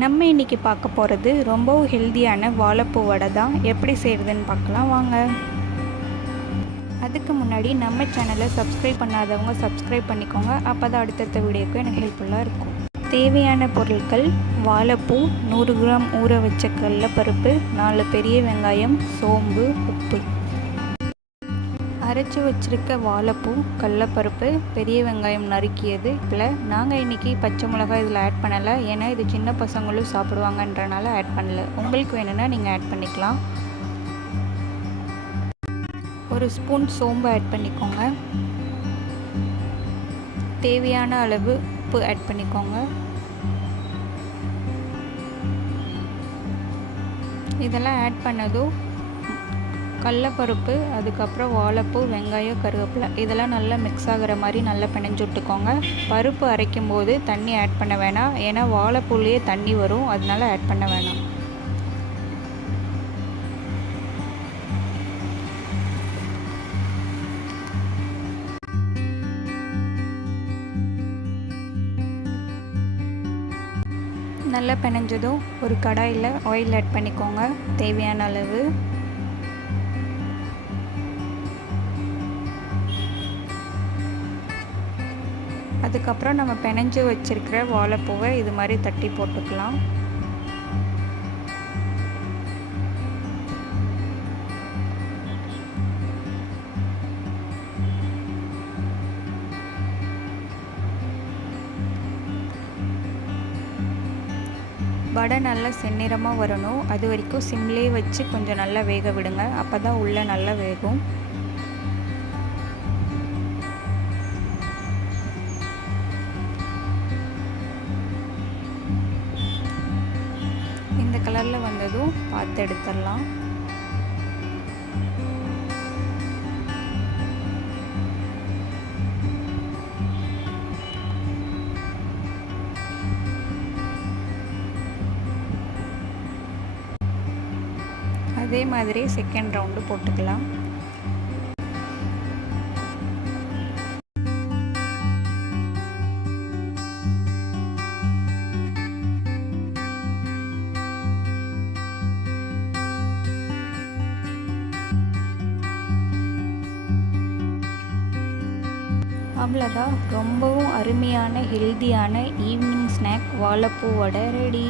நம்ம இன்றைக்கி பார்க்க போகிறது ரொம்பவும் ஹெல்த்தியான வாழைப்பூ வடை தான். எப்படி செய்கிறதுன்னு பார்க்கலாம் வாங்க. அதுக்கு முன்னாடி நம்ம சேனலை சப்ஸ்கிரைப் பண்ணாதவங்க சப்ஸ்கிரைப் பண்ணிக்கோங்க. அப்போ தான் அடுத்தடுத்த வீடியோக்கு எனக்கு ஹெல்ப்ஃபுல்லாக இருக்கும். தேவையான பொருட்கள்: வாழைப்பூ 100 கிராம், ஊற வச்ச கடலைப்பருப்பு 4 பெரிய வெங்காயம், சோம்பு, உப்பு. அரைச்சி வச்சுருக்க வாழைப்பூ, கடலைப்பருப்பு, பெரிய வெங்காயம் நறுக்கியது. இல்லை, நாங்கள் இன்றைக்கி பச்சை மிளகாய் இதில் ஆட் பண்ணலை, ஏன்னா இது சின்ன பசங்களும் சாப்பிடுவாங்கன்றனால ஆட் பண்ணலை. உங்களுக்கு வேணும்னா நீங்கள் ஆட் பண்ணிக்கலாம். 1 ஸ்பூன் சோம்பு ஆட் பண்ணிக்கோங்க. தேவையான அளவு உப்பு ஆட் பண்ணிக்கோங்க. இதெல்லாம் ஆட் பண்ணதும் கடலைப்பருப்பு, அதுக்கப்புறம் வாழைப்பூ, வெங்காயம், கருவேப்பிலை இதெல்லாம் நல்லா மிக்ஸ் ஆகிற மாதிரி நல்லா பிணைஞ்சு விட்டுக்கோங்க. பருப்பு அரைக்கும் போது தண்ணி ஆட் பண்ண வேணாம், ஏன்னா வாழைப்பூலேயே தண்ணி வரும், அதனால ஆட் பண்ண வேணாம். நல்லா பிணைஞ்சதும் ஒரு கடாயில் ஆயில் ஆட் பண்ணிக்கோங்க, தேவையான அளவு. அதுக்கப்புறம் நம்ம பிணைஞ்சு வச்சுருக்கிற வாழைப்பூவை இது மாதிரி தட்டி போட்டுக்கலாம். வடை நல்லா செந்நிறமாக வரணும், அது வரைக்கும் சிம்லேயே வச்சு கொஞ்சம் நல்லா வேக விடுங்க. அப்போ தான் உள்ளே நல்லா வேகும். இந்த கலரில் வந்ததும் பார்த்து எடுத்துடலாம். அதே மாதிரி செகண்ட் ரவுண்டு போட்டுக்கலாம். அவ்வளோதான், ரொம்பவும் அருமையான ஹெல்த்தியான ஈவினிங் ஸ்நாக் வாழைப்பூ வடை ரெடி.